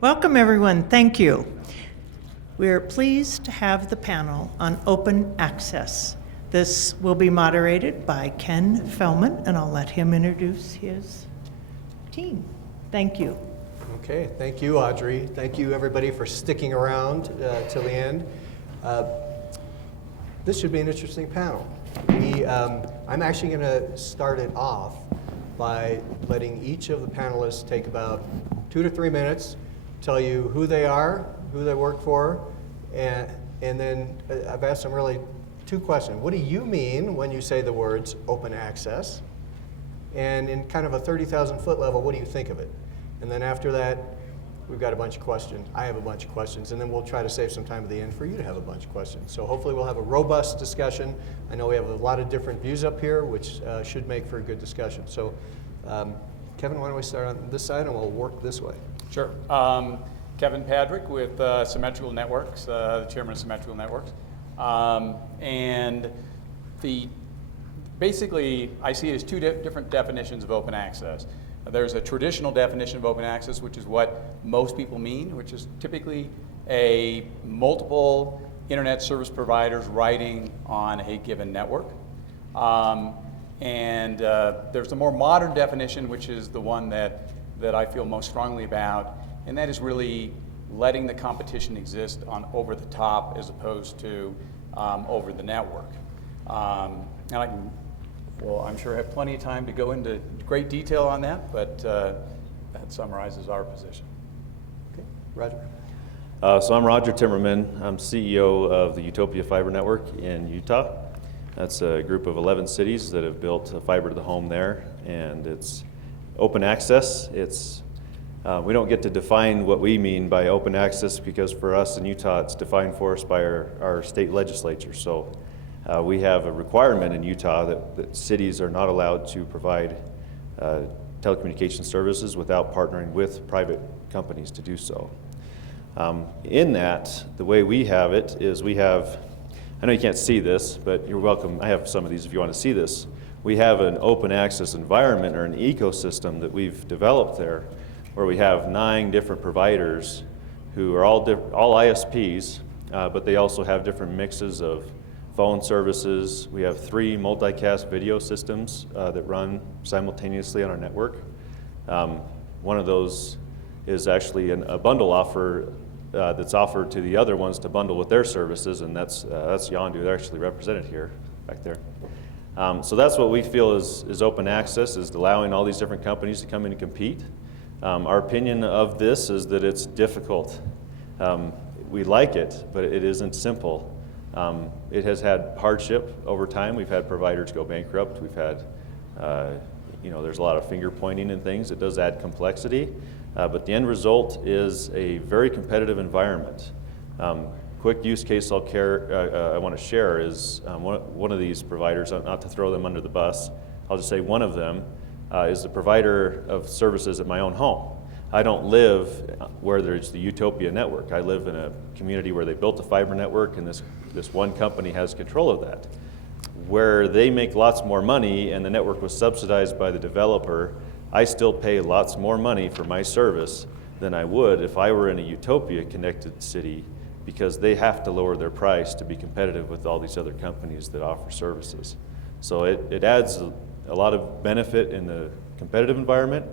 Welcome, everyone. Thank you. We are pleased to have the panel on open access. This will be moderated by Ken Fellman, and I'll let him introduce his team. Thank you. Okay, thank you, Audrey. Thank you, everybody, for sticking around till the end. This should be an interesting panel. I'm actually going to start it off by letting each of the panelists take about 2 to 3 minutes, tell you who they are, who they work for, and then I've asked them really 2 questions. What do you mean when you say the words open access? And in kind of a 30,000 foot level, what do you think of it? And then after that, we've got a bunch of questions. I have a bunch of questions, and then we'll try to save some time at the end for you to have a bunch of questions. So hopefully we'll have a robust discussion. I know we have a lot of different views up here, which should make for a good discussion. So Kevin, why don't we start on this side and we'll work this way. Sure. Kevin Padrick with Symmetrical Networks, the chairman of Symmetrical Networks. Basically, I see it as 2 different definitions of open access. There's a traditional definition of open access, which is what most people mean, which is typically a multiple internet service providers writing on a given network. There's a more modern definition, which is the one that I feel most strongly about, and that is really letting the competition exist on over the top as opposed to over the network. I'm sure I have plenty of time to go into great detail on that, but that summarizes our position. Okay, Roger. So I'm Roger Timmerman. I'm CEO of the Utopia Fiber Network in Utah. That's a group of 11 cities that have built fiber to the home there, and it's open access. We don't get to define what we mean by open access because for us in Utah, it's defined for us by our state legislature. So we have a requirement in Utah that cities are not allowed to provide telecommunication services without partnering with private companies to do so. In that, the way we have it is I know you can't see this, but you're welcome. I have some of these if you want to see this. We have an open access environment or an ecosystem that we've developed there where we have 9 different providers who are all ISPs, but they also have different mixes of phone services. We have 3 multicast video systems that run simultaneously on our network. One of those is actually a bundle offer that's offered to the other ones to bundle with their services, and that's Yondu. They're actually represented here, back there. So that's what we feel is open access, is allowing all these different companies to come in and compete. Our opinion of this is that it's difficult. We like it, but it isn't simple. It has had hardship over time. We've had providers go bankrupt. We've had, there's a lot of finger pointing and things. It does add complexity, but the end result is a very competitive environment. Quick use case I want to share is one of these providers, not to throw them under the bus, I'll just say one of them is the provider of services at my own home. I don't live where there's the Utopia network. I live in a community where they built a fiber network, and this one company has control of that. Where they make lots more money and the network was subsidized by the developer, I still pay lots more money for my service than I would if I were in a Utopia connected city, because they have to lower their price to be competitive with all these other companies that offer services. So it adds a lot of benefit in the competitive environment.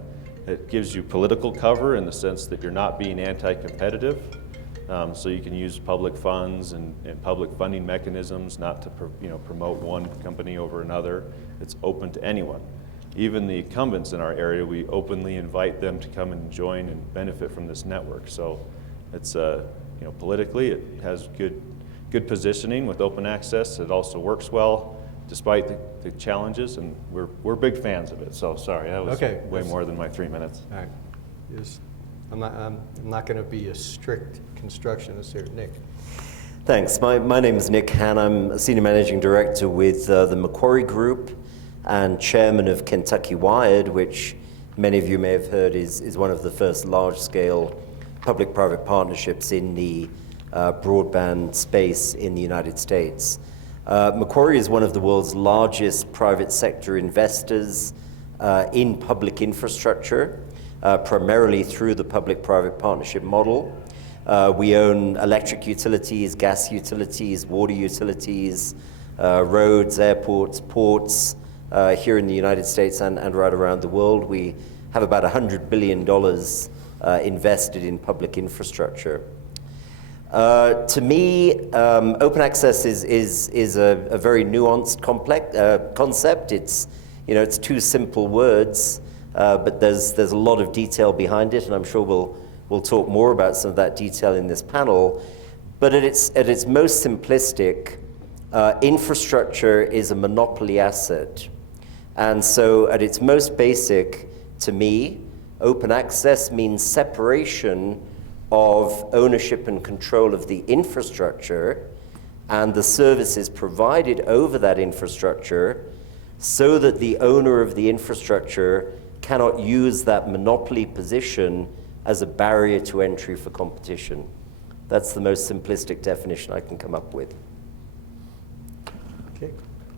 It gives you political cover in the sense that you're not being anti-competitive. So you can use public funds and public funding mechanisms not to promote one company over another. It's open to anyone. Even the incumbents in our area, we openly invite them to come and join and benefit from this network. So it's politically it has good positioning with open access. It also works well despite the challenges, and we're big fans of it. So sorry, that was way more than my 3 minutes. All right. I'm not going to be a strict constructionist here. Nick. Thanks. My name is Nick Han. I'm a Senior Managing Director with the Macquarie Group and Chairman of Kentucky Wired, which many of you may have heard is one of the first large-scale public-private partnerships in the broadband space in the United States. Macquarie is one of the world's largest private sector investors in public infrastructure. primarily through the public-private partnership model. We own electric utilities, gas utilities, water utilities, roads, airports, ports here in the United States and right around the world. We have about $100 billion invested in public infrastructure. To me, open access is a very nuanced, complex concept. It's two simple words, but there's a lot of detail behind it, and I'm sure we'll talk more about some of that detail in this panel. But at its most simplistic, infrastructure is a monopoly asset. And so at its most basic, to me, open access means separation of ownership and control of the infrastructure and the services provided over that infrastructure, so that the owner of the infrastructure cannot use that monopoly position as a barrier to entry for competition. That's the most simplistic definition I can come up with. Okay.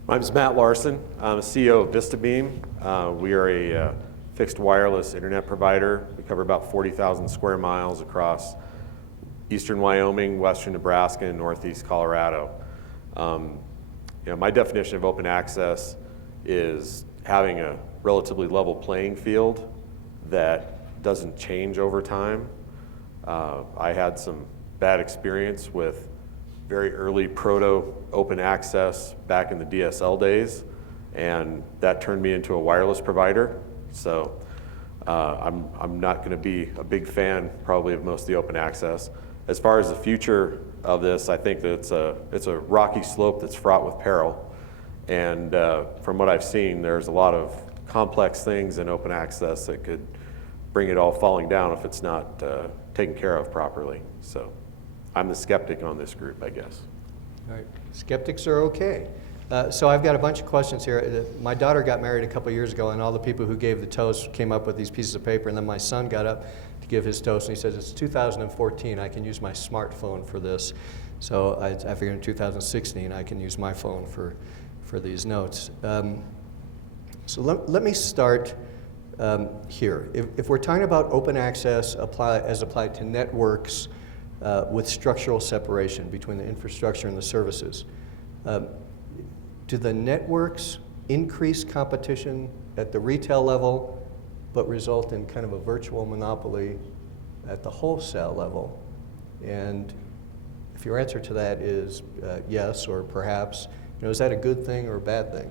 My name is Matt Larson. I'm CEO of VistaBeam. We are a fixed wireless internet provider. We cover about 40,000 square miles across eastern Wyoming, western Nebraska, and northeast Colorado. My definition of open access is having a relatively level playing field that doesn't change over time. I had some bad experience with very early proto open access back in the DSL days, and that turned me into a wireless provider. So I'm not going to be a big fan probably of most of the open access. As far as the future of this, I think that it's a rocky slope that's fraught with peril. And from what I've seen, there's a lot of complex things in open access that could bring it all falling down if it's not taken care of properly. So I'm the skeptic on this group, I guess. All right. Skeptics are okay. So I've got a bunch of questions here. My daughter got married a couple years ago, and all the people who gave the toast came up with these pieces of paper, and then my son got up to give his toast, and he says, it's 2014, I can use my smartphone for this. So I figured in 2016, I can use my phone for these notes. So let me start here. If we're talking about open access as applied to networks with structural separation between the infrastructure and the services, do the networks increase competition at the retail level, but result in kind of a virtual monopoly at the wholesale level? And if your answer to that is yes, or perhaps, is that a good thing or a bad thing?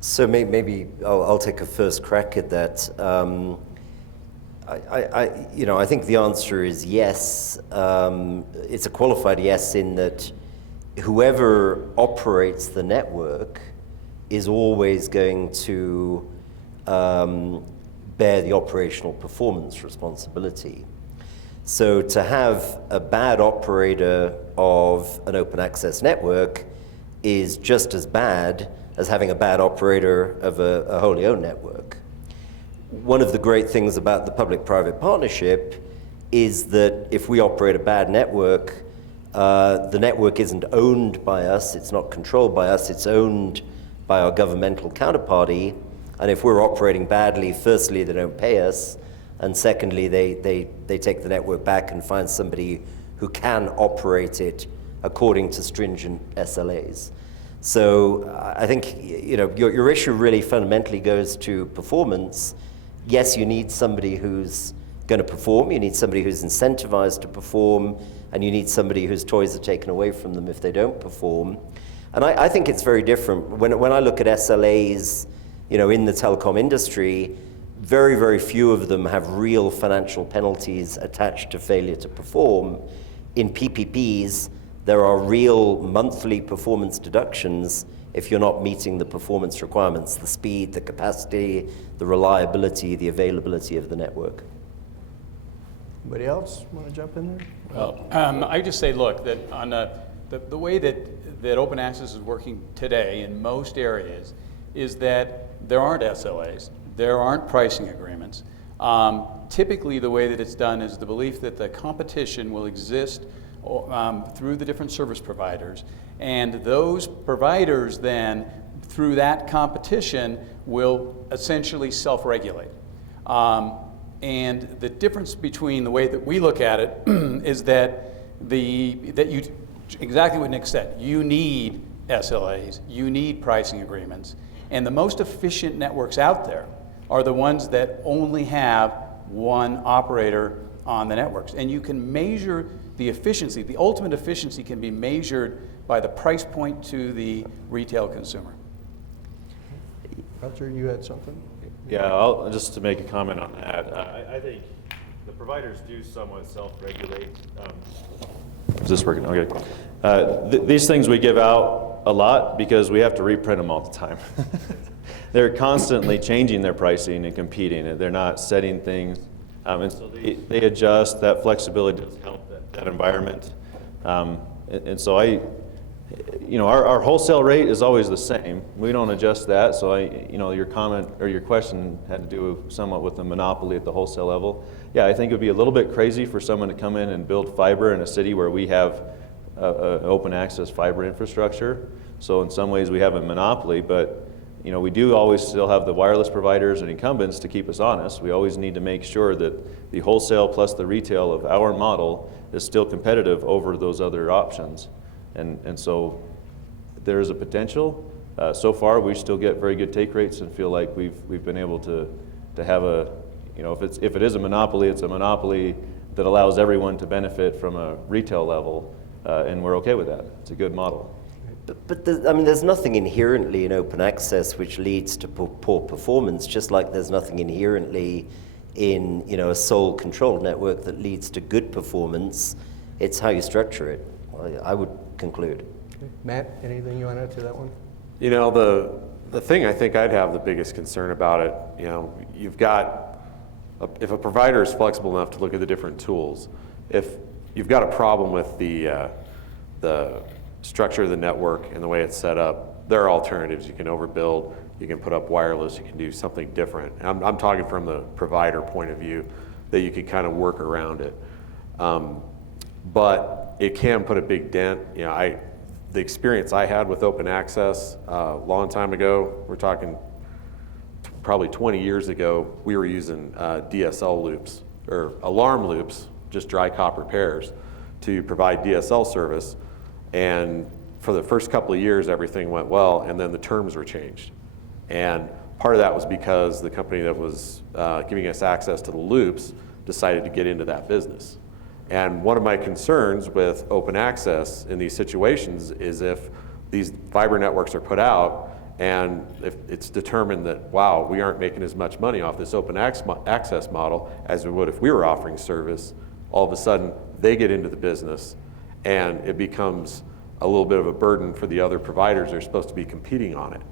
So maybe I'll take a first crack at that. I think the answer is yes. It's a qualified yes in that whoever operates the network is always going to bear the operational performance responsibility. So to have a bad operator of an open access network is just as bad as having a bad operator of a wholly owned network. One of the great things about the public-private partnership is that if we operate a bad network, the network isn't owned by us, it's not controlled by us, it's owned by our governmental counterparty. And if we're operating badly, firstly, they don't pay us, and secondly, they take the network back and find somebody who can operate it according to stringent SLAs. So I think your issue really fundamentally goes to performance. Yes, you need somebody who's going to perform, you need somebody who's incentivized to perform, and you need somebody whose toys are taken away from them if they don't perform. And I think it's very different. When I look at SLAs, in the telecom industry, very, very few of them have real financial penalties attached to failure to perform. In PPPs, there are real monthly performance deductions if you're not meeting the performance requirements, the speed, the capacity, the reliability, the availability of the network. Anybody else want to jump in there? Well, I just say, look, that on the way that open access is working today in most areas is that there aren't SLAs, there aren't pricing agreements. Typically, the way that it's done is the belief that the competition will exist through the different service providers, and those providers then, through that competition, will essentially self-regulate. And the difference between the way that we look at it is that exactly what Nick said, you need SLAs, you need pricing agreements, and the most efficient networks out there are the ones that only have one operator on the networks. And you can measure the efficiency. The ultimate efficiency can be measured by the price point to the retail consumer. Roger, you had something? Yeah, just to make a comment on that, I think the providers do somewhat self-regulate. Is this working? Okay. These things we give out a lot because we have to reprint them all the time. They're constantly changing their pricing and competing. They're not setting things, and so they adjust. That flexibility does help that environment. And so our wholesale rate is always the same. We don't adjust that. So your comment or your question had to do somewhat with the monopoly at the wholesale level. Yeah, I think it would be a little bit crazy for someone to come in and build fiber in a city where we have open access fiber infrastructure. So in some ways we have a monopoly, but we do always still have the wireless providers and incumbents to keep us honest. We always need to make sure that the wholesale plus the retail of our model is still competitive over those other options. And so there is a potential. So far, we still get very good take rates and feel like we've been able to have if it is a monopoly, it's a monopoly that allows everyone to benefit from a retail level, and we're okay with that. It's a good model. But there's nothing inherently in open access which leads to poor performance, just like there's nothing inherently in a sole controlled network that leads to good performance. It's how you structure it, I would conclude. Okay. Matt, anything you want to add to that one? The thing I think I'd have the biggest concern about it, you've got, if a provider is flexible enough to look at the different tools, if you've got a problem with the structure of the network and the way it's set up, there are alternatives. You can overbuild, you can put up wireless, you can do something different. I'm talking from the provider point of view, that you can kind of work around it. But it can put a big dent. The experience I had with open access a long time ago, we're talking probably 20 years ago, we were using DSL loops, or alarm loops, just dry copper pairs, to provide DSL service. And for the first couple of years, everything went well, and then the terms were changed. And part of that was because the company that was giving us access to the loops decided to get into that business. And one of my concerns with open access in these situations is if these fiber networks are put out and if it's determined that, wow, we aren't making as much money off this open access model as we would if we were offering service, all of a sudden they get into the business and it becomes a little bit of a burden for the other providers that are supposed to be competing on it.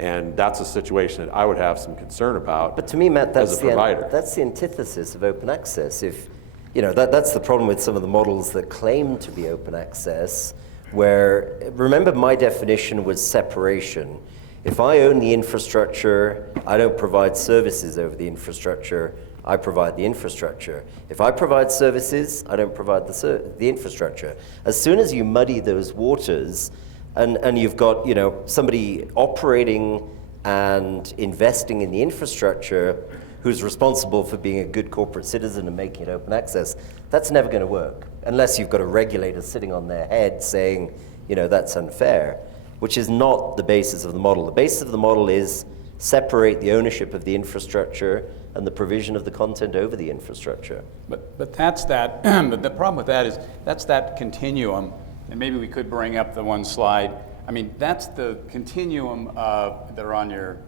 And that's a situation that I would have some concern about. But to me, Matt, that's the antithesis of open access. If that's the problem with some of the models that claim to be open access, where, remember, my definition was separation. If I own the infrastructure, I don't provide services over the infrastructure, I provide the infrastructure. If I provide services, I don't provide the infrastructure. As soon as you muddy those waters, and you've got somebody operating and investing in the infrastructure who's responsible for being a good corporate citizen and making it open access, that's never going to work unless you've got a regulator sitting on their head saying, that's unfair, which is not the basis of the model. The basis of the model is separate the ownership of the infrastructure and the provision of the content over the infrastructure. But that's that. But the problem with that is that's that continuum, and maybe we could bring up the one slide. I mean, that's the continuum that are on your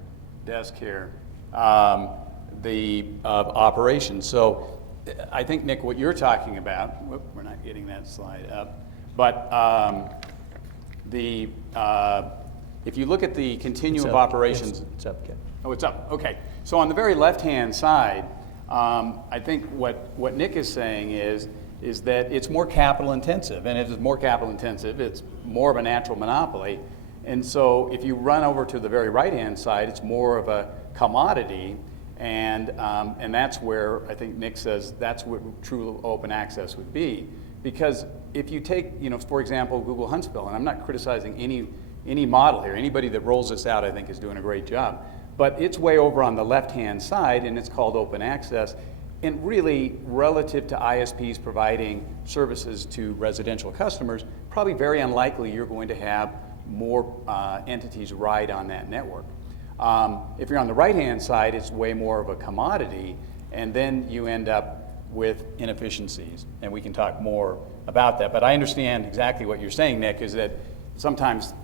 desk here. The operations. So I think, Nick, what you're talking about, we're not getting that slide up, but if you look at the continuum of operations. It's up, Ken. Oh, it's up, okay. So on the very left-hand side, I think what Nick is saying is that it's more capital intensive, and if it's more capital intensive, it's more of a natural monopoly. And so if you run over to the very right-hand side, it's more of a commodity. And that's where I think Nick says that's what true open access would be. Because if you take, for example, Google Huntsville, and I'm not criticizing any model here. Anybody that rolls this out, I think, is doing a great job. But it's way over on the left-hand side, and it's called open access. And really, relative to ISPs providing services to residential customers, probably very unlikely you're going to have more entities ride on that network. If you're on the right-hand side, it's way more of a commodity, and then you end up with inefficiencies, and we can talk more about that. But I understand exactly what you're saying, Nick, is that sometimes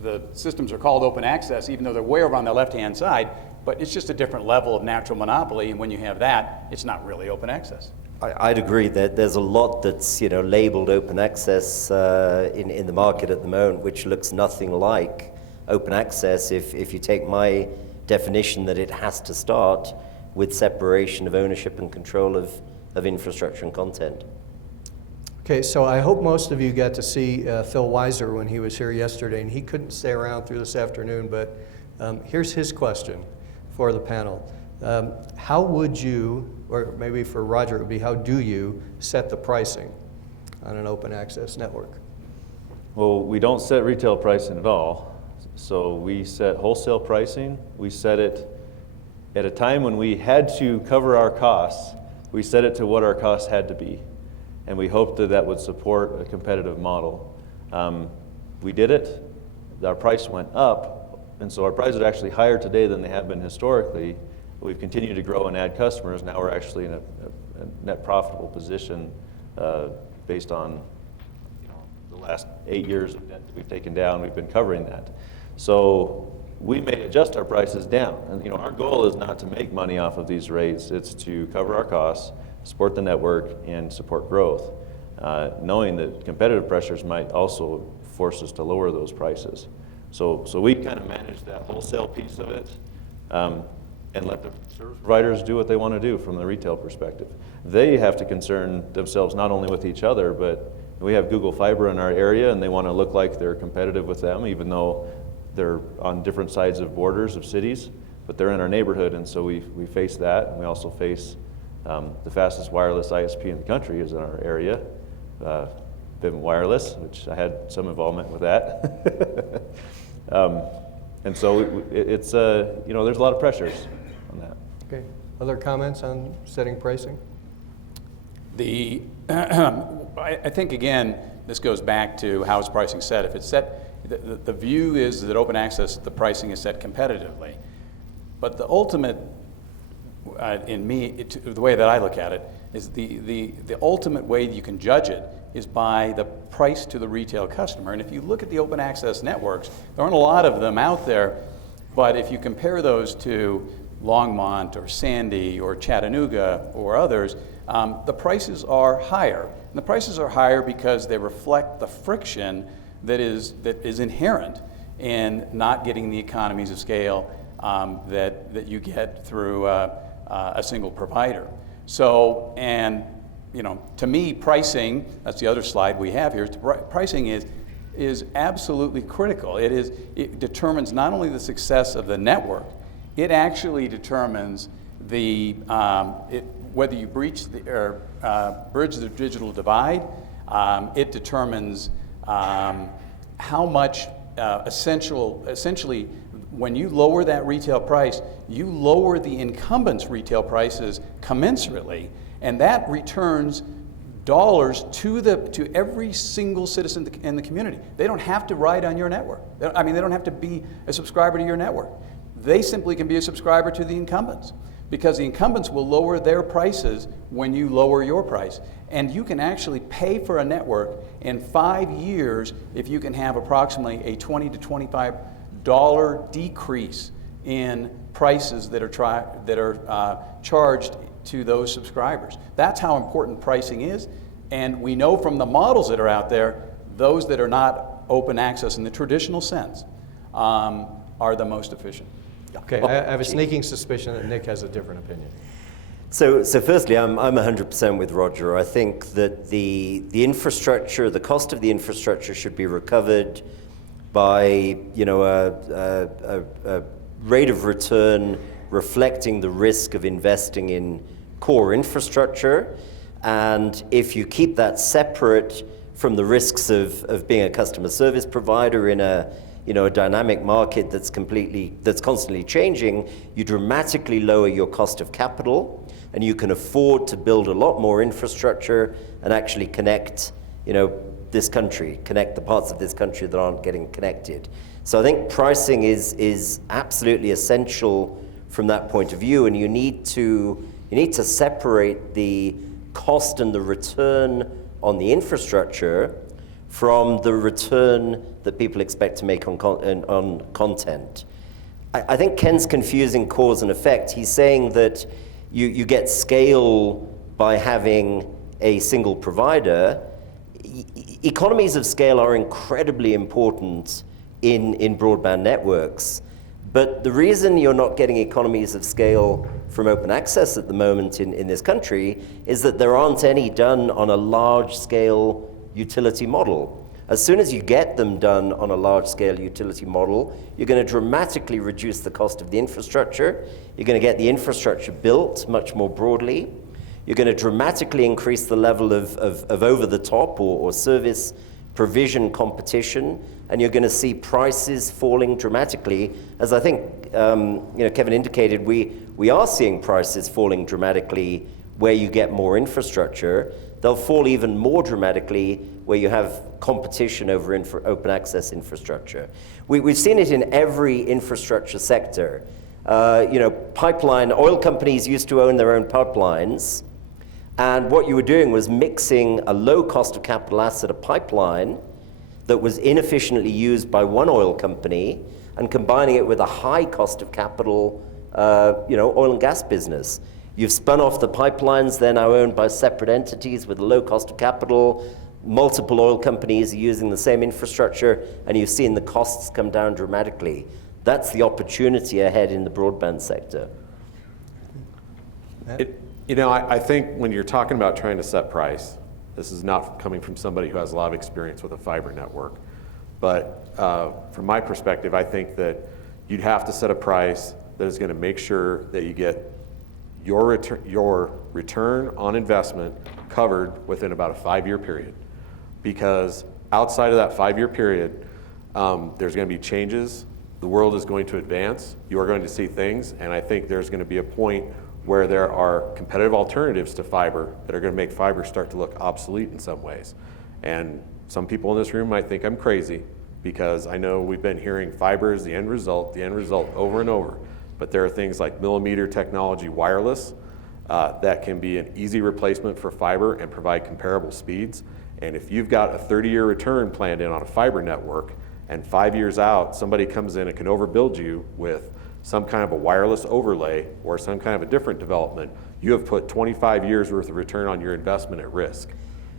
the systems are called open access, even though they're way over on the left-hand side, but it's just a different level of natural monopoly, and when you have that, it's not really open access. I'd agree that there's a lot that's labeled open access in the market at the moment, which looks nothing like open access if you take my definition that it has to start with separation of ownership and control of infrastructure and content. Okay, so I hope most of you got to see Phil Weiser when he was here yesterday, and he couldn't stay around through this afternoon, but here's his question for the panel. How would you, or maybe for Roger it would be, how do you set the pricing on an open access network? Well, we don't set retail pricing at all. So we set wholesale pricing. We set it at a time when we had to cover our costs. We set it to what our costs had to be. And we hoped that that would support a competitive model. We did it. Our price went up. And so our prices are actually higher today than they have been historically. We've continued to grow and add customers. Now we're actually in a net profitable position based on the last 8 years of debt that we've taken down. We've been covering that. So we may adjust our prices down. And our goal is not to make money off of these rates. It's to cover our costs, support the network, and support growth, knowing that competitive pressures might also force us to lower those prices. So we kind of manage that wholesale piece of it and let the service providers do what they want to do from the retail perspective. They have to concern themselves not only with each other, but we have Google Fiber in our area, and they want to look like they're competitive with them, even though they're on different sides of borders of cities, but they're in our neighborhood, and so we face that. And we also face the fastest wireless ISP in the country is in our area, Vivint Wireless, which I had some involvement with that. And so it's there's a lot of pressures on that. Okay. Other comments on setting pricing? I think, again, this goes back to how is pricing set. If it's set, the view is that open access, the pricing is set competitively. But the ultimate, the way that I look at it, is the ultimate way that you can judge it is by the price to the retail customer. And if you look at the open access networks, there aren't a lot of them out there, but if you compare those to Longmont or Sandy or Chattanooga or others, the prices are higher. And the prices are higher because they reflect the friction that is inherent in not getting the economies of scale that you get through a single provider. So, and to me, pricing, that's the other slide we have here, pricing is absolutely critical. It determines not only the success of the network, it actually determines whether you bridge the digital divide. It determines how much essentially, when you lower that retail price, you lower the incumbents' retail prices commensurately, and that returns dollars to every single citizen in the community. They don't have to ride on your network. They don't have to be a subscriber to your network. They simply can be a subscriber to the incumbents, because the incumbents will lower their prices when you lower your price. And you can actually pay for a network in 5 years if you can have approximately a $20 to $25 decrease in prices that are charged to those subscribers. That's how important pricing is. And we know from the models that are out there, those that are not open access in the traditional sense are the most efficient. Okay, I have a sneaking suspicion that Nick has a different opinion. So firstly, I'm 100% with Roger. I think that the infrastructure, the cost of the infrastructure should be recovered by a rate of return reflecting the risk of investing in core infrastructure. And if you keep that separate from the risks of being a customer service provider in a dynamic market that's constantly changing, you dramatically lower your cost of capital, and you can afford to build a lot more infrastructure and actually connect, this country, connect the parts of this country that aren't getting connected. So I think pricing is absolutely essential from that point of view, and you need to separate the cost and the return on the infrastructure from the return that people expect to make on content. I think Ken's confusing cause and effect. He's saying that you get scale by having a single provider. Economies of scale are incredibly important in broadband networks. But the reason you're not getting economies of scale from open access at the moment in this country is that there aren't any done on a large-scale utility model. As soon as you get them done on a large-scale utility model, you're going to dramatically reduce the cost of the infrastructure. You're going to get the infrastructure built much more broadly. You're going to dramatically increase the level of over-the-top or service provision competition, and you're going to see prices falling dramatically. As I think Kevin indicated, we are seeing prices falling dramatically where you get more infrastructure. They'll fall even more dramatically where you have competition over open access infrastructure. We've seen it in every infrastructure sector. Oil companies used to own their own pipelines, and what you were doing was mixing a low cost of capital asset, a pipeline, that was inefficiently used by one oil company, and combining it with a high cost of capital, oil and gas business. You've spun off the pipelines, they're now owned by separate entities with a low cost of capital. Multiple oil companies are using the same infrastructure, and you've seen the costs come down dramatically. That's the opportunity ahead in the broadband sector. I think when you're talking about trying to set price, this is not coming from somebody who has a lot of experience with a fiber network. But from my perspective, I think that you'd have to set a price that is going to make sure that you get your return on investment covered within about a 5-year period. Because outside of that 5-year period, there's going to be changes. The world is going to advance. You are going to see things, and I think there's going to be a point where there are competitive alternatives to fiber that are going to make fiber start to look obsolete in some ways. And some people in this room might think I'm crazy, because I know we've been hearing fiber is the end result over and over. But there are things like millimeter technology wireless that can be an easy replacement for fiber and provide comparable speeds. And if you've got a 30-year return planned in on a fiber network, and 5 years out, somebody comes in and can overbuild you with some kind of a wireless overlay or some kind of a different development, you have put 25 years worth of return on your investment at risk.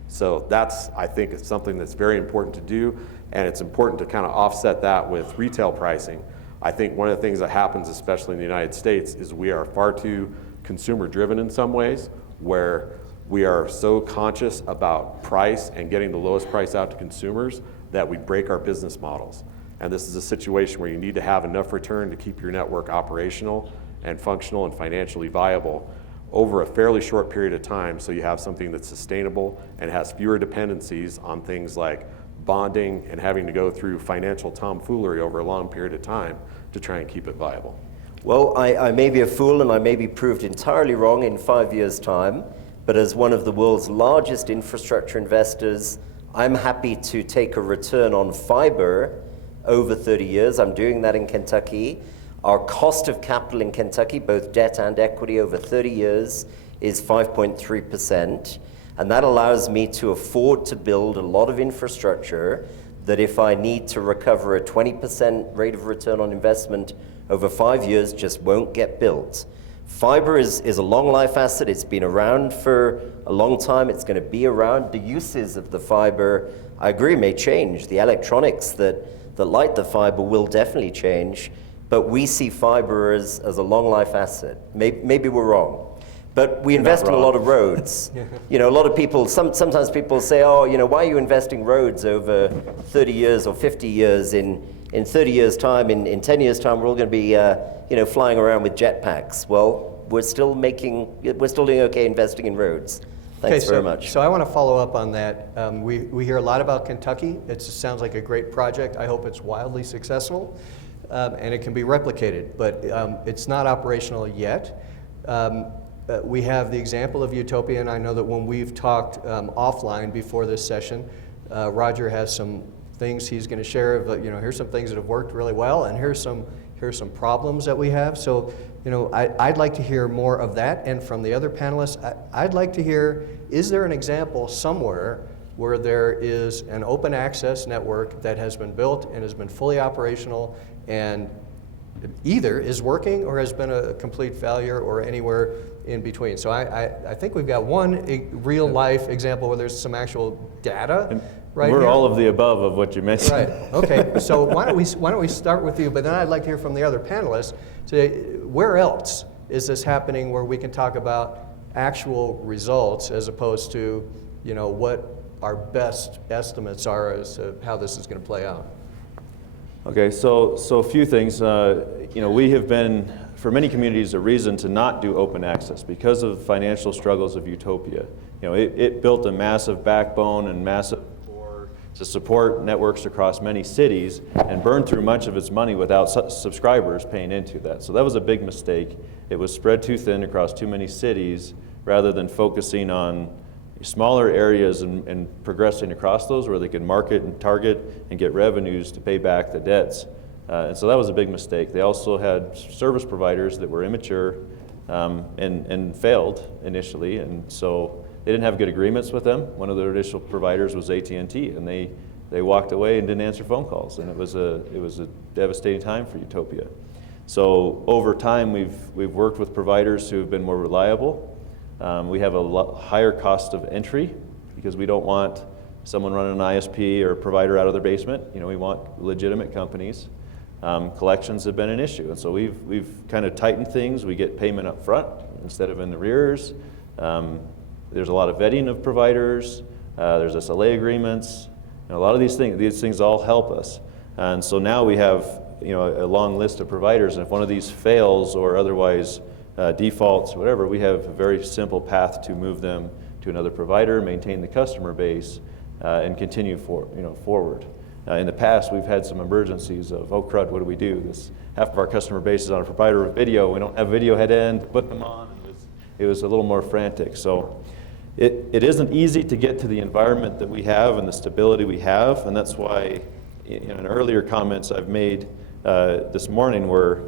So that's, I think, it's something that's very important to do, and it's important to kind of offset that with retail pricing. I think one of the things that happens, especially in the United States, is we are far too consumer driven in some ways, where we are so conscious about price and getting the lowest price out to consumers that we break our business models. And this is a situation where you need to have enough return to keep your network operational and functional and financially viable over a fairly short period of time, so you have something that's sustainable and has fewer dependencies on things like bonding and having to go through financial tomfoolery over a long period of time to try and keep it viable. Well, I may be a fool and I may be proved entirely wrong in 5 years' time, but as one of the world's largest infrastructure investors, I'm happy to take a return on fiber over 30 years. I'm doing that in Kentucky. Our cost of capital in Kentucky, both debt and equity over 30 years, is 5.3%. And that allows me to afford to build a lot of infrastructure that if I need to recover a 20% rate of return on investment over 5 years, just won't get built. Fiber is a long life asset. It's been around for a long time. It's going to be around. The uses of the fiber, I agree, may change. The electronics that light the fiber will definitely change, but we see fiber as a long life asset. Maybe we're wrong. But we invest in a lot of roads. A lot of people, sometimes people say, why are you investing roads over 30 years or 50 years? In 30 years' time, in 10 years' time, we're all going to be flying around with jetpacks. Well, we're still doing okay investing in roads. Thanks very much. So I want to follow up on that. We hear a lot about Kentucky. It sounds like a great project. I hope it's wildly successful and it can be replicated, but it's not operational yet. We have the example of Utopia, and I know that when we've talked offline before this session, Roger has some things he's going to share. Here's some things that have worked really well, and here's some problems that we have. So, I'd like to hear more of that, and from the other panelists, I'd like to hear: is there an example somewhere where there is an open access network that has been built and has been fully operational, and either is working or has been a complete failure, or anywhere in between? So I think we've got one real life example where there's some actual data. Right We're here. all of the above of what you mentioned. Right. Okay. So why don't we start with you? But then I'd like to hear from the other panelists. Say, where else is this happening where we can talk about actual results as opposed to, what our best estimates are as to how this is going to play out? Okay, so a few things. We have been, for many communities, a reason to not do open access because of financial struggles of Utopia. It built a massive backbone and massive core to support networks across many cities and burned through much of its money without subscribers paying into that. So that was a big mistake. It was spread too thin across too many cities rather than focusing on smaller areas and progressing across those where they could market and target and get revenues to pay back the debts. And so that was a big mistake. They also had service providers that were immature and failed initially, and so they didn't have good agreements with them. One of their initial providers was AT&T, and they walked away and didn't answer phone calls, and it was a devastating time for Utopia. So over time, we've worked with providers who have been more reliable. We have a higher cost of entry because we don't want someone running an ISP or a provider out of their basement. We want legitimate companies. Collections have been an issue, and so we've kind of tightened things. We get payment up front instead of in the rears. There's a lot of vetting of providers. There's SLA agreements. A lot of these things all help us. And so now we have a long list of providers, and if one of these fails or otherwise defaults, whatever, we have a very simple path to move them to another provider, maintain the customer base, and continue forward. In the past, we've had some emergencies of, oh crud, what do we do? Half of our customer base is on a provider with video. We don't have video head end to put them on. It was a little more frantic. So it isn't easy to get to the environment that we have and the stability we have, and that's why in earlier comments I've made this morning where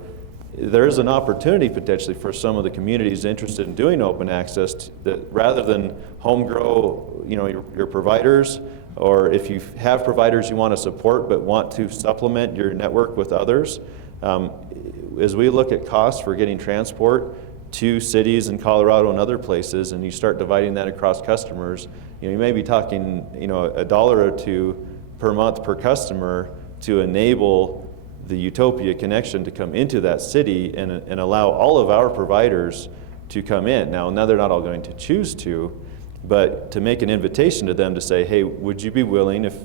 there is an opportunity potentially for some of the communities interested in doing open access that rather than home grow your providers, or if you have providers you want to support but want to supplement your network with others, as we look at costs for getting transport to cities in Colorado and other places, and you start dividing that across customers, you may be talking $1 or $2 per month per customer to enable the Utopia connection to come into that city and allow all of our providers to come in. Now they're not all going to choose to, but to make an invitation to them to say, hey, would you be willing, if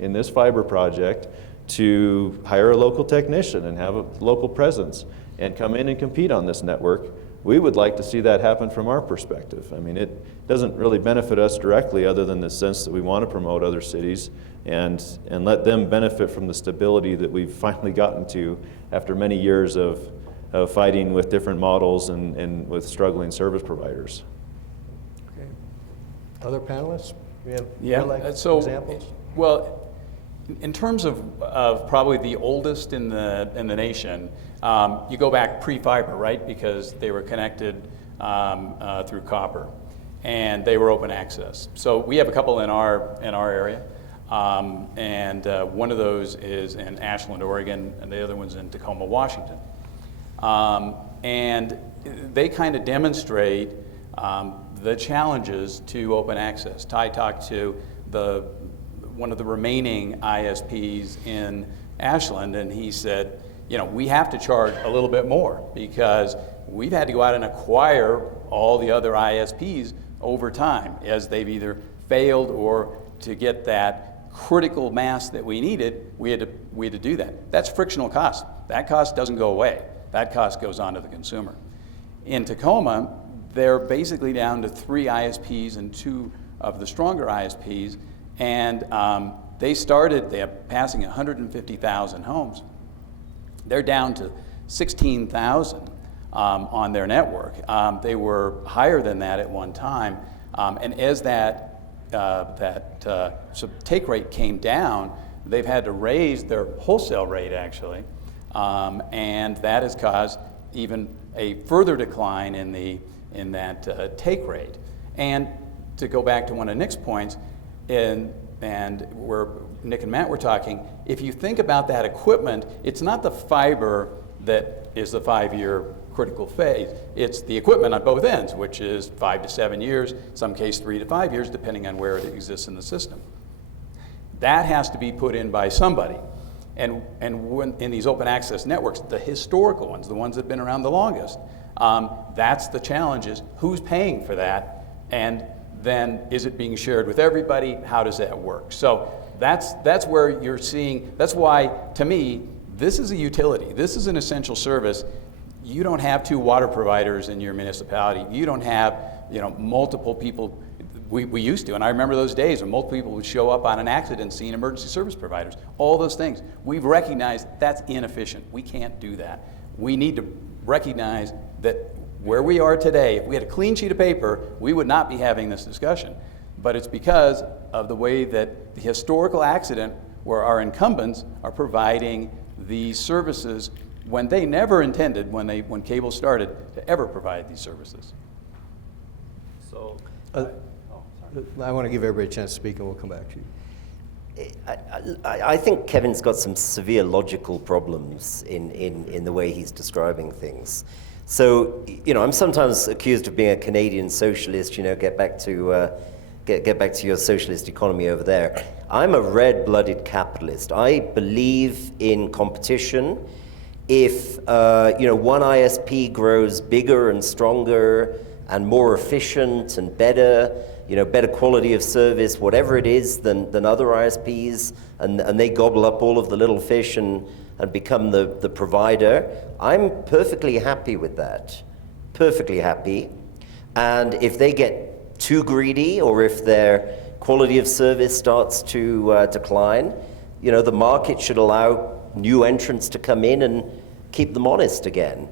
in this fiber project, to hire a local technician and have a local presence and come in and compete on this network? We would like to see that happen from our perspective. I mean, it doesn't really benefit us directly other than the sense that we want to promote other cities and let them benefit from the stability that we've finally gotten to after many years of fighting with different models and with struggling service providers. Okay. Other panelists? We have So, examples? Well, in terms of probably the oldest in the nation, you go back pre-fiber, right? Because they were connected through copper, and they were open access. So we have a couple in our area, and one of those is in Ashland, Oregon, and the other one's in Tacoma, Washington. And they kind of demonstrate the challenges to open access. Ty talked to one of the remaining ISPs in Ashland, and he said, we have to charge a little bit more because we've had to go out and acquire all the other ISPs over time as they've either failed or to get that critical mass that we needed, we had to do that. That's frictional cost. That cost doesn't go away. That cost goes on to the consumer. In Tacoma, they're basically down to 3 ISPs and 2 of the stronger ISPs, and they're passing 150,000 homes. They're down to 16,000 on their network. They were higher than that at one time, and as that take rate came down, they've had to raise their wholesale rate actually, and that has caused even a further decline in that take rate. And to go back to one of Nick's points, and where Nick and Matt were talking, if you think about that equipment, it's not the fiber that is the 5-year critical phase. It's the equipment on both ends, which is 5 to 7 years, some case 3 to 5 years, depending on where it exists in the system. That has to be put in by somebody. And when, in these open access networks, the historical ones, the ones that have been around the longest, that's the challenge, is who's paying for that, and then is it being shared with everybody? How does that work? So that's where you're seeing, that's why, to me, this is a utility. This is an essential service. You don't have 2 water providers in your municipality. You don't have, multiple people. We used to, and I remember those days when multiple people would show up on an accident scene, emergency service providers, all those things. We've recognized that's inefficient. We can't do that. We need to recognize that where we are today, if we had a clean sheet of paper, we would not be having this discussion. But it's because of the way that the historical accident where our incumbents are providing these services when they never intended, when cable started, to ever provide these services. So, I want to give everybody a chance to speak, and we'll come back to you. I think Kevin's got some severe logical problems in the way he's describing things. So, I'm sometimes accused of being a Canadian socialist, get back to your socialist economy over there. I'm a red-blooded capitalist. I believe in competition. If, one ISP grows bigger and stronger and more efficient and better, better quality of service, whatever it is, than other ISPs, and they gobble up all of the little fish and become the provider, I'm perfectly happy with that. Perfectly happy. And if they get too greedy, or if their quality of service starts to decline, the market should allow new entrants to come in and keep them honest again.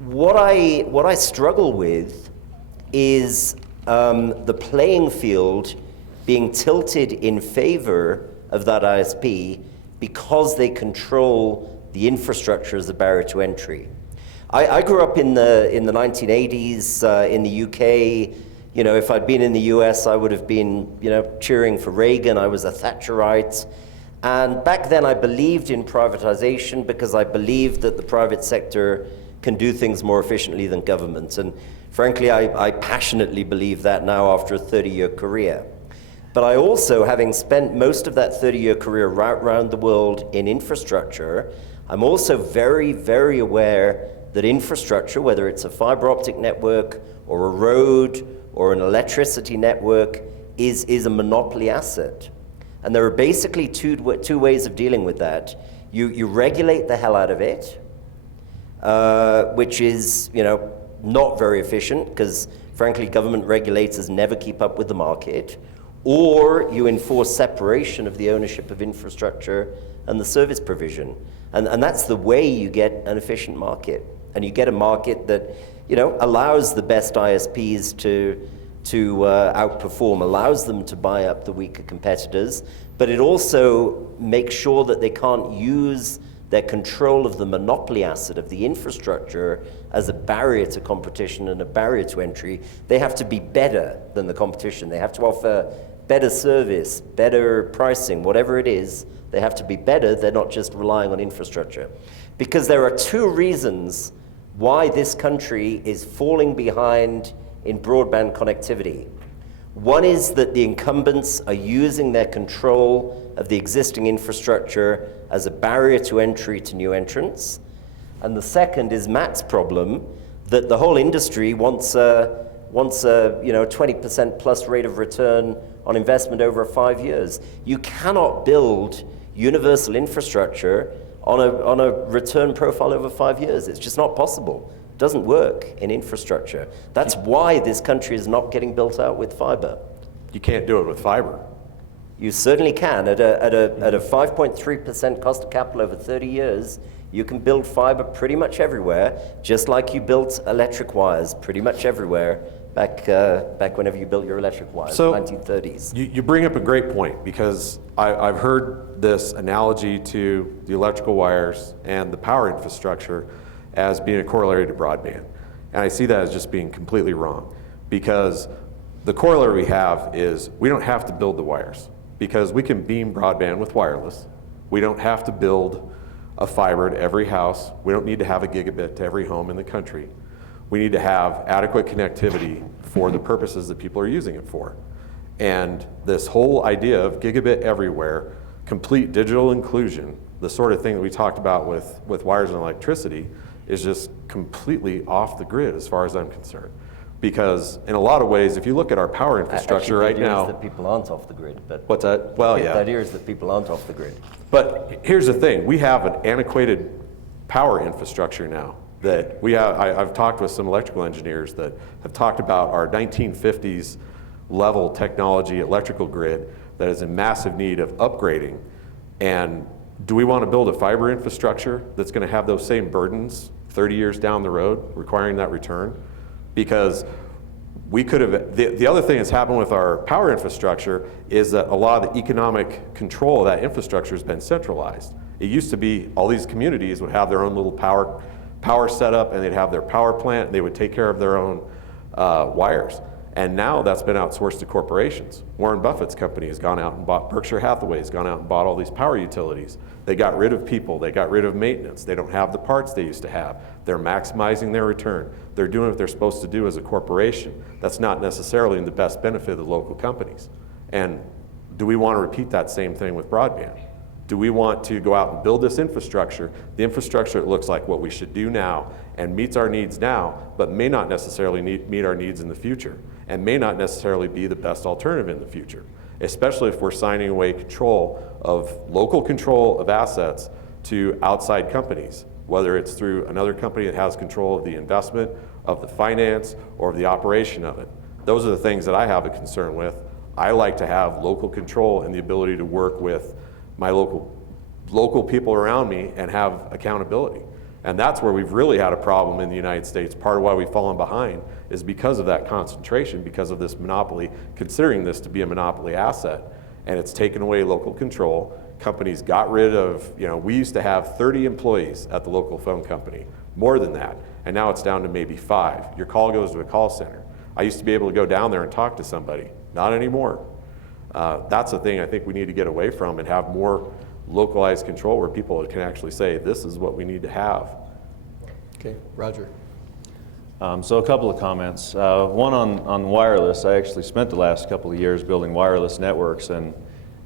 What I struggle with is the playing field being tilted in favor of that ISP because they control the infrastructure as a barrier to entry. I grew up in the 1980s in the UK. If I'd been in the US, I would have been cheering for Reagan. I was a Thatcherite. And back then I believed in privatization because I believed that the private sector can do things more efficiently than government. And frankly, I passionately believe that now after a 30-year career. But I also, having spent most of that 30-year career around the world in infrastructure, I'm also very, very aware that infrastructure, whether it's a fiber optic network or a road or an electricity network, is a monopoly asset. And there are basically two ways of dealing with that. You regulate the hell out of it, which is not very efficient because frankly government regulators never keep up with the market, or you enforce separation of the ownership of infrastructure and the service provision. And that's the way you get an efficient market. And you get a market that allows the best ISPs to outperform, allows them to buy up the weaker competitors, but it also makes sure that they can't use their control of the monopoly asset of the infrastructure as a barrier to competition and a barrier to entry. They have to be better than the competition. They have to offer better service, better pricing, whatever it is. They have to be better. They're not just relying on infrastructure. Because there are 2 reasons why this country is falling behind in broadband connectivity. One is that the incumbents are using their control of the existing infrastructure as a barrier to entry to new entrants. And the second is Matt's problem, that the whole industry wants a 20% plus rate of return on investment over 5 years. You cannot build universal infrastructure on a return profile over 5 years. It's just not possible. It doesn't work in infrastructure. That's why this country is not getting built out with fiber. You can't do it with fiber. You certainly can. At a 5.3% cost of capital over 30 years, you can build fiber pretty much everywhere, just like you built electric wires pretty much everywhere back whenever you built your electric wires, So 1930s. you bring up a great point, because I've heard this analogy to the electrical wires and the power infrastructure as being a corollary to broadband. And I see that as just being completely wrong, because the corollary we have is we don't have to build the wires, because we can beam broadband with wireless. We don't have to build a fiber to every house. We don't need to have a gigabit to every home in the country. We need to have adequate connectivity for the purposes that people are using it for. And this whole idea of gigabit everywhere, complete digital inclusion, the sort of thing that we talked about with wires and electricity, is just completely off the grid as far as I'm concerned. Because in a lot of ways, if you look at our power infrastructure right Actually, the idea now. is that people aren't off the grid. But What's that? Well, the yeah. idea is that people aren't off the grid. But here's the thing, we have an antiquated power infrastructure now that we have. I've talked with some electrical engineers that have talked about our 1950s level technology electrical grid that is in massive need of upgrading. And do we want to build a fiber infrastructure that's going to have those same burdens 30 years down the road, requiring that return? Because we could have, the other thing that's happened with our power infrastructure is that a lot of the economic control of that infrastructure has been centralized. It used to be all these communities would have their own little power setup, and they'd have their power plant, and they would take care of their own wires. And now that's been outsourced to corporations. Warren Buffett's company has gone out and bought, Berkshire Hathaway has gone out and bought all these power utilities. They got rid of people, they got rid of maintenance, they don't have the parts they used to have. They're maximizing their return. They're doing what they're supposed to do as a corporation. That's not necessarily in the best benefit of the local companies. And do we want to repeat that same thing with broadband? Do we want to go out and build this infrastructure, the infrastructure that looks like what we should do now and meets our needs now, but may not necessarily meet our needs in the future, and may not necessarily be the best alternative in the future, especially if we're signing away local control of assets to outside companies, whether it's through another company that has control of the investment, of the finance, or of the operation of it. Those are the things that I have a concern with. I like to have local control and the ability to work with my local people around me and have accountability. And that's where we've really had a problem in the United States. Part of why we've fallen behind is because of that concentration, because of this monopoly, considering this to be a monopoly asset. And it's taken away local control. Companies got rid of, we used to have 30 employees at the local phone company, more than that. And now it's down to maybe 5. Your call goes to a call center. I used to be able to go down there and talk to somebody. Not anymore. That's the thing I think we need to get away from and have more localized control where people can actually say, this is what we need to have. Okay, Roger. So a couple of comments. One on wireless. I actually spent the last couple of years building wireless networks, and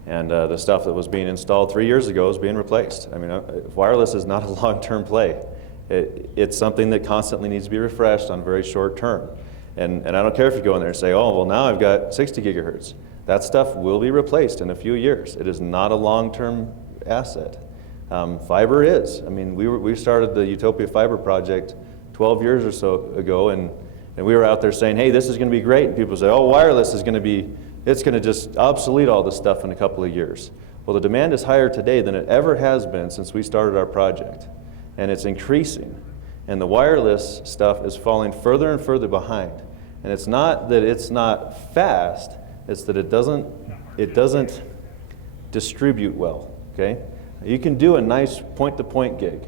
the stuff that was being installed 3 years ago is being replaced. I mean, wireless is not a long-term play. It's something that constantly needs to be refreshed on very short term. And I don't care if you go in there and say, oh, well, now I've got 60 gigahertz. That stuff will be replaced in a few years. It is not a long-term asset. Fiber is. I mean, we started the Utopia Fiber project 12 years or so ago, and we were out there saying, hey, this is going to be great. And people say, oh, wireless is going to be, it's going to just obsolete all this stuff in a couple of years. Well, the demand is higher today than it ever has been since we started our project, and it's increasing. And the wireless stuff is falling further and further behind. And it's not that it's not fast, it's that it doesn't distribute well, okay? You can do a nice point-to-point gig.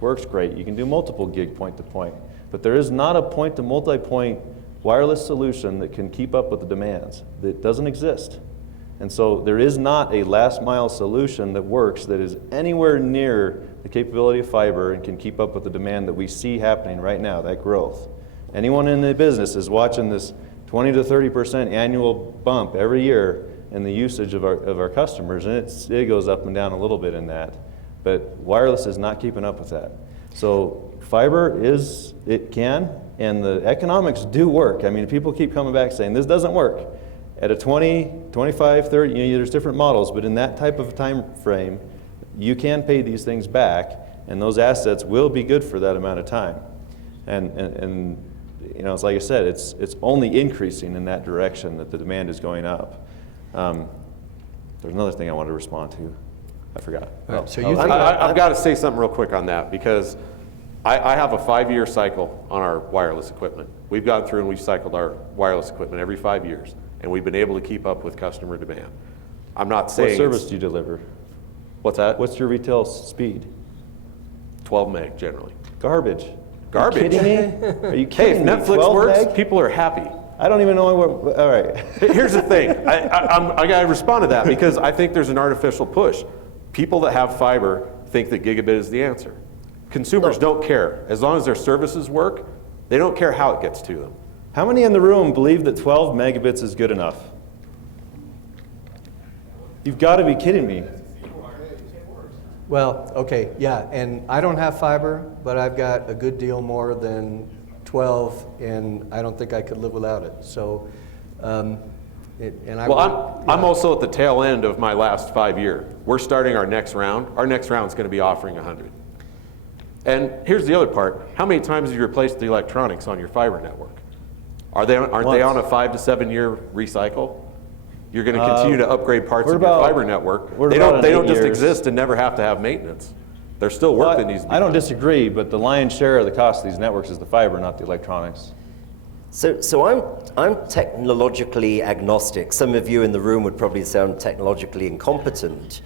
Works great. You can do multiple gig point-to-point. But there is not a point-to-multi-point wireless solution that can keep up with the demands. That doesn't exist. And so there is not a last-mile solution that works that is anywhere near the capability of fiber and can keep up with the demand that we see happening right now, that growth. Anyone in the business is watching this 20 to 30% annual bump every year in the usage of our customers, and it goes up and down a little bit in that. But wireless is not keeping up with that. So fiber it can, and the economics do work. I mean, people keep coming back saying, this doesn't work. At a 20, 25, 30, there's different models, but in that type of time frame, you can pay these things back, and those assets will be good for that amount of time. And you know, it's like I said, it's only increasing in that direction, that the demand is going up. There's another thing I wanted to respond to. I forgot. All right, so Oh, you think I've got to say something real quick on that, because I have a 5-year cycle on our wireless equipment. We've gone through and we've cycled our wireless equipment every 5 years, and we've been able to keep up with customer demand. I'm not saying what service it's- do you deliver? What's that? What's your retail speed? 12 meg generally. Garbage. Garbage. Are you kidding me? Are you Hey, kidding if me? Netflix 12 works, meg? people are happy. I don't even know what. All right. Here's the thing. I got to respond to that, because I think there's an artificial push. People that have fiber think that gigabit is the answer. Consumers don't care. As long as their services work, they don't care how it gets to them. How many in the room believe that 12 megabits is good enough? You've got to be kidding me. Well, okay, yeah, and I don't have fiber, but I've got a good deal more than 12, and I don't think I could live without it. So, and I Well, I'm also at the tail end of my last 5-year. We're starting our next round. Our next round is going to be offering 100. And here's the other part. How many times have you replaced the electronics on your fiber network? Aren't they on a 5 to 7 year recycle? You're going to continue to upgrade parts we're of your about- fiber network. we're They about don't, in they 8 don't just years. exist and never have to have maintenance. There's still work that needs to be I don't done. disagree, but the lion's share of the cost of these networks is the fiber, not the electronics. So I'm technologically agnostic. Some of you in the room would probably sound technologically incompetent.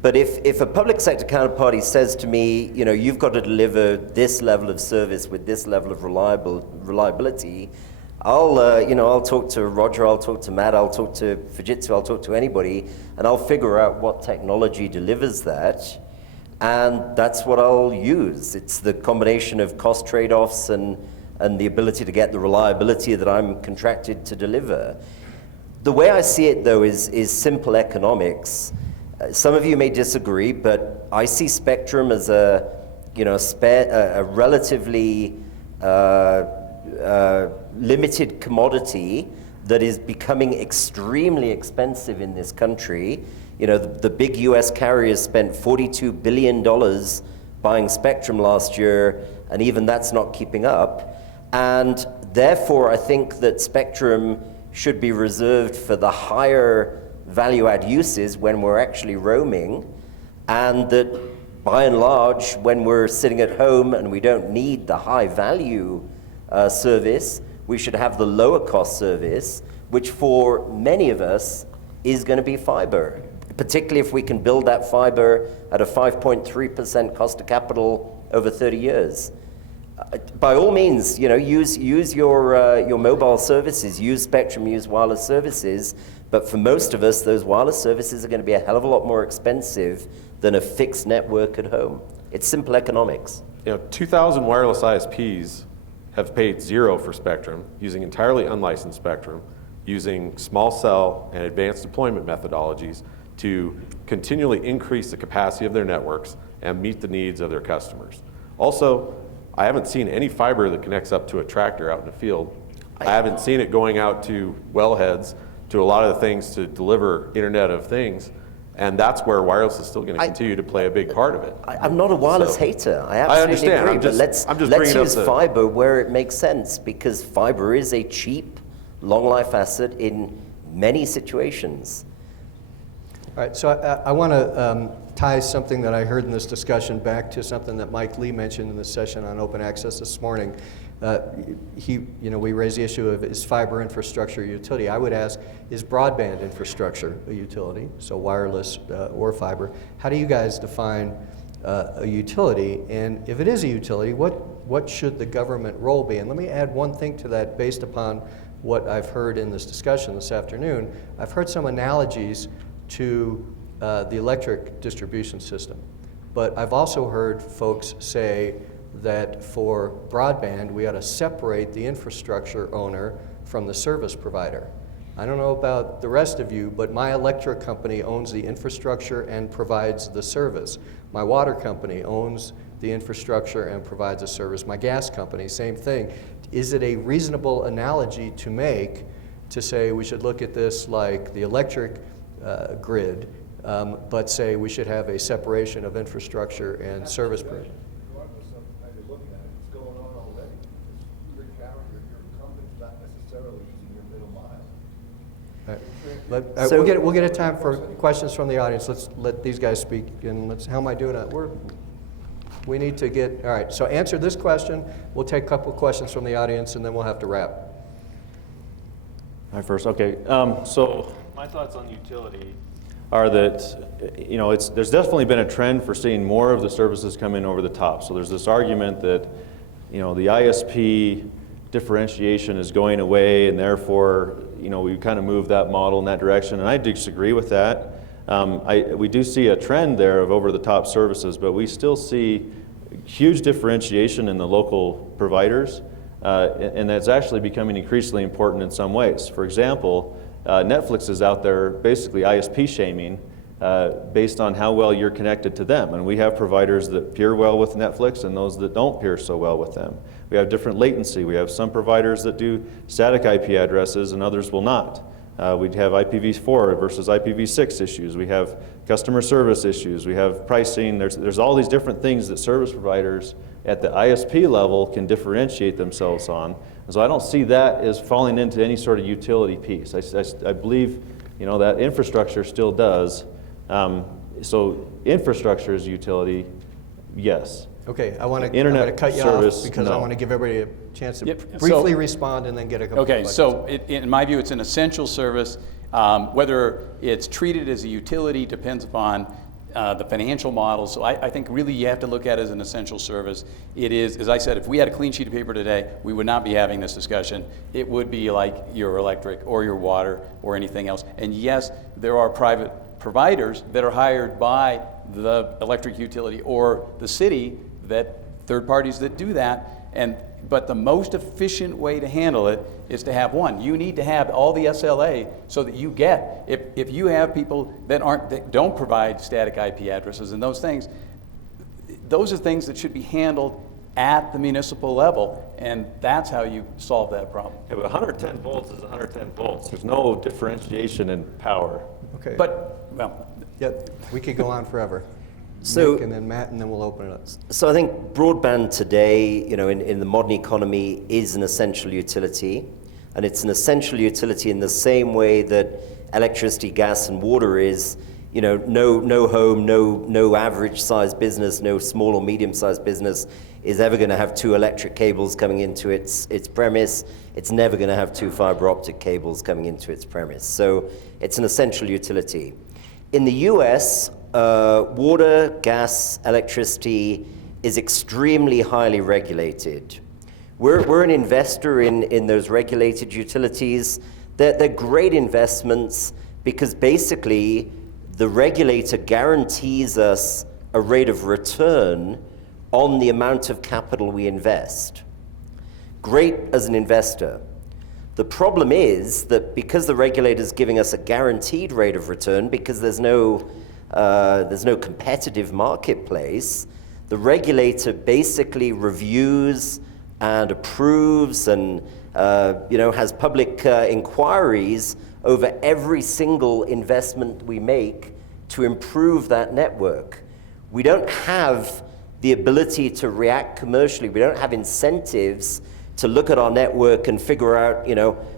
But if a public sector counterparty says to me, you know, you've got to deliver this level of service with this level of reliability, I'll talk to Roger, I'll talk to Matt, I'll talk to Fujitsu, I'll talk to anybody, and I'll figure out what technology delivers that, and that's what I'll use. It's the combination of cost trade-offs and the ability to get the reliability that I'm contracted to deliver. The way I see it, though, is simple economics. Some of you may disagree, but I see spectrum as a relatively limited commodity that is becoming extremely expensive in this country. You know, the big US carriers spent $42 billion buying spectrum last year, and even that's not keeping up. And therefore, I think that spectrum should be reserved for the higher value-add uses when we're actually roaming, and that by and large, when we're sitting at home and we don't need the high-value service, we should have the lower-cost service, which for many of us is going to be fiber, particularly if we can build that fiber at a 5.3% cost of capital over 30 years. By all means, you know, use your mobile services, use spectrum, use wireless services. But for most of us, those wireless services are going to be a hell of a lot more expensive than a fixed network at home. It's simple economics. You know, 2,000 wireless ISPs have paid zero for spectrum, using entirely unlicensed spectrum, using small cell and advanced deployment methodologies to continually increase the capacity of their networks and meet the needs of their customers. Also, I haven't seen any fiber that connects up to a tractor out in the field. I haven't seen it going out to wellheads, to a lot of the things to deliver Internet of Things, and that's where wireless is still going to continue to play a big part of it. I'm not a wireless hater. I absolutely understand. agree. I'm just let's bringing up use fiber where it makes sense, because fiber is a cheap, long-life asset in many situations. All right, so I want to tie something that I heard in this discussion back to something that Mike Lee mentioned in the session on open access this morning. We raised the issue of, is fiber infrastructure a utility? I would ask, is broadband infrastructure a utility? So wireless or fiber. How do you guys define a utility? And if it is a utility, what should the government role be? And let me add one thing to that based upon what I've heard in this discussion this afternoon. I've heard some analogies to the electric distribution system. But I've also heard folks say that for broadband, we ought to separate the infrastructure owner from the service provider. I don't know about the rest of you, but my electric company owns the infrastructure and provides the service. My water company owns the infrastructure and provides a service. My gas company, same thing. Is it a reasonable analogy to make to say we should look at this like the electric grid, but say we should have a separation of infrastructure and service provision. Regardless of how you're looking at it, it's going on already. You're a carrier, your incumbent's not necessarily using your middle mile. All right. We'll get a time for questions from the audience. Let's let these guys speak, and how am I doing it? We need to get, all right, so answer this question. We'll take a couple of questions from the audience, and then we'll have to wrap. I first, okay. So my thoughts on utility are that, there's definitely been a trend for seeing more of the services come in over the top. So there's this argument that, the ISP differentiation is going away, and therefore, we kind of move that model in that direction, and I disagree with that. We do see a trend there of over-the-top services, but we still see huge differentiation in the local providers, and that's actually becoming increasingly important in some ways. For example, Netflix is out there basically ISP shaming based on how well you're connected to them. And we have providers that peer well with Netflix and those that don't peer so well with them. We have different latency. We have some providers that do static IP addresses and others will not. We'd have IPv4 versus IPv6 issues. We have customer service issues. We have pricing. There's all these different things that service providers at the ISP level can differentiate themselves on. And so I don't see that as falling into any sort of utility piece. I believe that infrastructure still does. So infrastructure is utility, yes. Okay, I'm going Internet to cut you service, off because I no. want to give everybody a chance to Yep. briefly So- respond and then get a couple of Okay, questions. so in my view, it's an essential service. Whether it's treated as a utility depends upon the financial model. So I think really you have to look at it as an essential service. It is, as I said, if we had a clean sheet of paper today, we would not be having this discussion. It would be like your electric or your water or anything else. And yes, there are private providers that are hired by the electric utility or the city, that third parties that do that. But the most efficient way to handle it is to have one. You need to have all the SLA so that you get, if you have people that don't provide static IP addresses and those things, those are things that should be handled at the municipal level, and that's how you solve that problem. Yeah, but 110 volts is 110 volts. There's no differentiation in power. Okay. But, well, Yep, we could go on forever. So- Nick and then Matt, and then we'll open it up. So I think broadband today, in the modern economy, is an essential utility, and it's an essential utility in the same way that electricity, gas, and water is. No home, no average-sized business, no small or medium-sized business is ever going to have 2 electric cables coming into its premise. It's never going to have 2 fiber optic cables coming into its premise. So it's an essential utility. In the US, water, gas, electricity is extremely highly regulated. We're an investor in those regulated utilities. They're great investments because basically the regulator guarantees us a rate of return on the amount of capital we invest. Great as an investor. The problem is that because the regulator's giving us a guaranteed rate of return, because there's no competitive marketplace, the regulator basically reviews and approves and has public inquiries over every single investment we make to improve that network. We don't have the ability to react commercially. We don't have incentives to look at our network and figure out,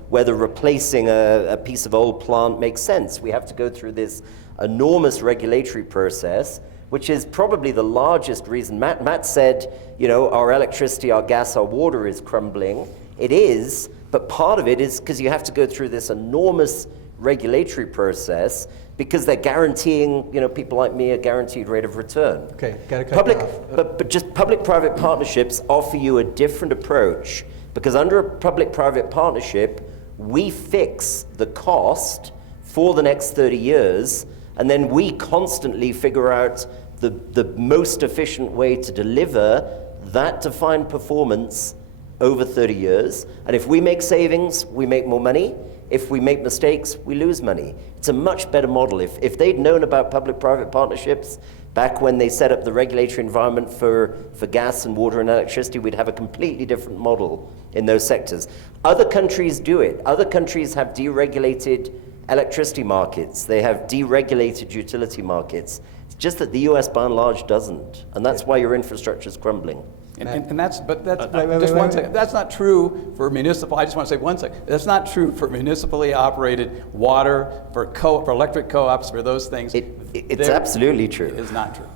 whether replacing a piece of old plant makes sense. We have to go through this enormous regulatory process, which is probably the largest reason. Matt said, our electricity, our gas, our water is crumbling. It is, but part of it is because you have to go through this enormous regulatory process because they're guaranteeing, people like me a guaranteed rate of return. Okay, gotta cut you off. But just public-private partnerships offer you a different approach because under a public-private partnership, we fix the cost for the next 30 years, and then we constantly figure out the most efficient way to deliver that defined performance over 30 years. And if we make savings, we make more money. If we make mistakes, we lose money. It's a much better model. If they'd known about public-private partnerships back when they set up the regulatory environment for gas and water and electricity, we'd have a completely different model in those sectors. Other countries do it. Other countries have deregulated electricity markets. They have deregulated utility markets. It's just that the US by and large doesn't. And that's why your infrastructure is crumbling. And that's, but that's, Wait, wait, just wait, one wait. second. That's not true for municipal, I just want to say one second. That's not true for municipally operated water, for electric co-ops, for those things. It's There- absolutely true. It is not true.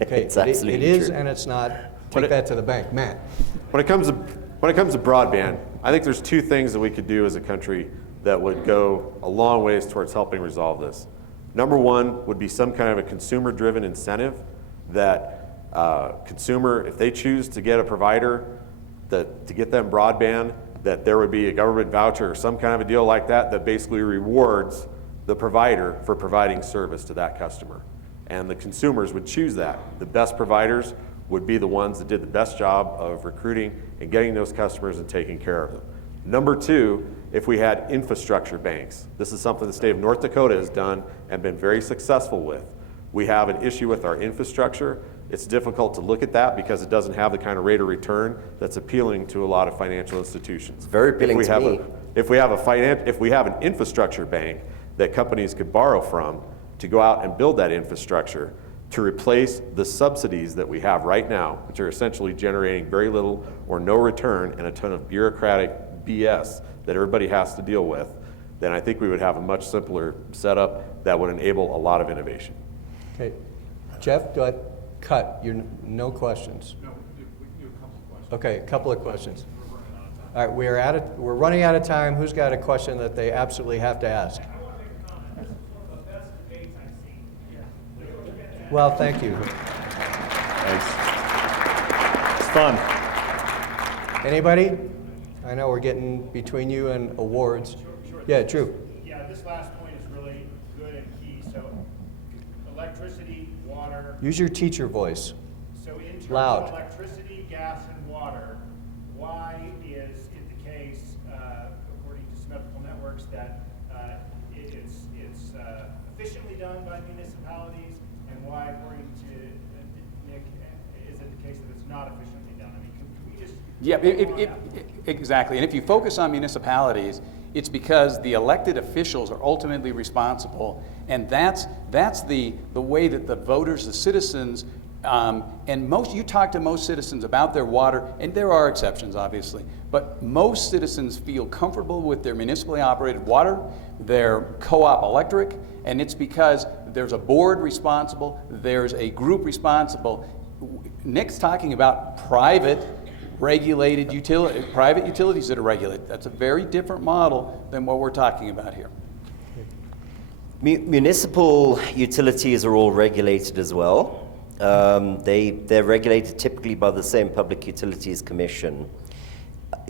Okay, It's absolutely it is true. and it's not. Take that to the bank. Matt? When it comes to broadband, I think there's two things that we could do as a country that would go a long ways towards helping resolve this. Number one would be some kind of a consumer-driven incentive that consumer, if they choose to get a provider to get them broadband, that there would be a government voucher or some kind of a deal like that that basically rewards the provider for providing service to that customer. And the consumers would choose that. The best providers would be the ones that did the best job of recruiting and getting those customers and taking care of them. Number two, if we had infrastructure banks. This is something the state of North Dakota has done and been very successful with. We have an issue with our infrastructure. It's difficult to look at that because it doesn't have the kind of rate of return that's appealing to a lot of financial institutions. Very appealing to me. If we have an infrastructure bank that companies could borrow from to go out and build that infrastructure to replace the subsidies that we have right now, which are essentially generating very little or no return and a ton of bureaucratic BS that everybody has to deal with, then I think we would have a much simpler setup that would enable a lot of innovation. Okay. Jeff, do I cut? No questions? No, we do a couple of questions. Okay, a couple of questions. We're running out of time. All right, we're running out of time. Who's got a question that they absolutely have to ask? I want to make a comment. This is one of the best debates I've seen. Well, thank you. Thanks. It's fun. Anybody? I know we're getting between you and awards. Sure. Yeah, Drew. Yeah, this last point is really good and key. So electricity, water. Use your teacher voice. So in terms Loud. of electricity, gas, and water, why is it the case, according to Symmetrical Networks, that it's efficiently done by municipalities, and why, according to Nick, is it the case that it's not efficiently done? I mean, can we just... Yeah, exactly. And if you focus on municipalities, it's because the elected officials are ultimately responsible, and that's the way that the voters, the citizens, and you talk to most citizens about their water, and there are exceptions, obviously, but most citizens feel comfortable with their municipally operated water, their co-op electric, and it's because there's a board responsible, there's a group responsible. Nick's talking about private utilities that are regulated. That's a very different model than what we're talking about here. Municipal utilities are all regulated as well. They're regulated typically by the same Public Utilities Commission.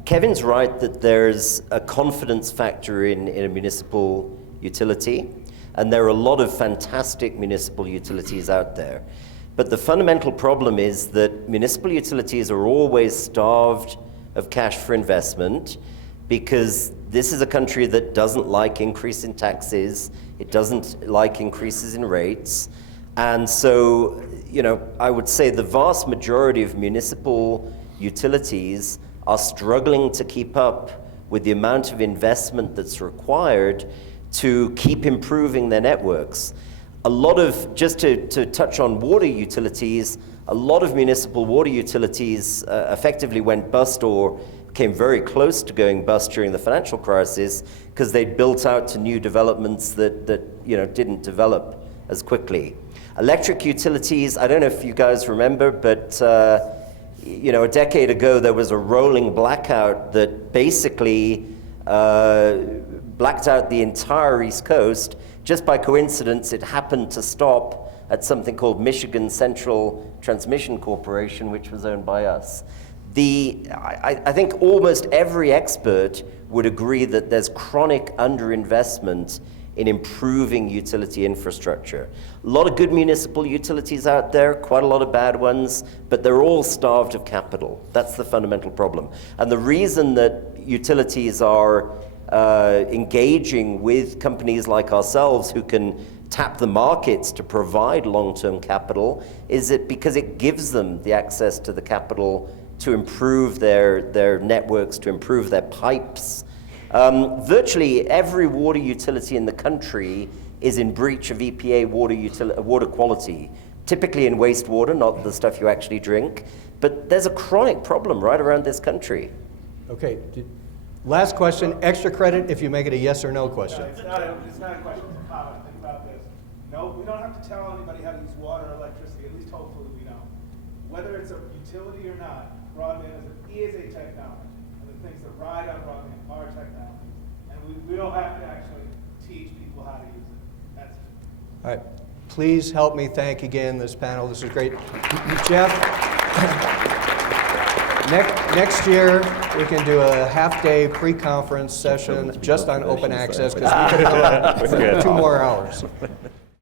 Kevin's right that there's a confidence factor in a municipal utility, and there are a lot of fantastic municipal utilities out there. But the fundamental problem is that municipal utilities are always starved of cash for investment because this is a country that doesn't like increase in taxes, it doesn't like increases in rates, and so, I would say the vast majority of municipal utilities are struggling to keep up with the amount of investment that's required to keep improving their networks. Just to touch on water utilities, a lot of municipal water utilities effectively went bust or came very close to going bust during the financial crisis because they built out to new developments that didn't develop as quickly. Electric utilities, I don't know if you guys remember, but a decade ago there was a rolling blackout that basically blacked out the entire East Coast. Just by coincidence, it happened to stop at something called Michigan Central Transmission Corporation, which was owned by us. I think almost every expert would agree that there's chronic underinvestment in improving utility infrastructure. A lot of good municipal utilities out there, quite a lot of bad ones, but they're all starved of capital. That's the fundamental problem. And the reason that utilities are engaging with companies like ourselves who can tap the markets to provide long-term capital is because it gives them the access to the capital to improve their networks, to improve their pipes, Virtually every water utility in the country is in breach of EPA water quality, typically in wastewater, not the stuff you actually drink. But there's a chronic problem right around this country. Okay, last question, extra credit if you make it a yes or no question. It's not a question, it's a comment. Think about this. No, we don't have to tell anybody how to use water or electricity, at least hopefully we don't. Whether it's a utility or not, broadband is a technology. And the things that ride on broadband are technologies. And we don't have to actually teach people how to use it. That's it. All right, please help me thank again this panel. This is great. Jeff, next year we can do a half-day pre-conference session just on open access because we could have gone for 2 more hours.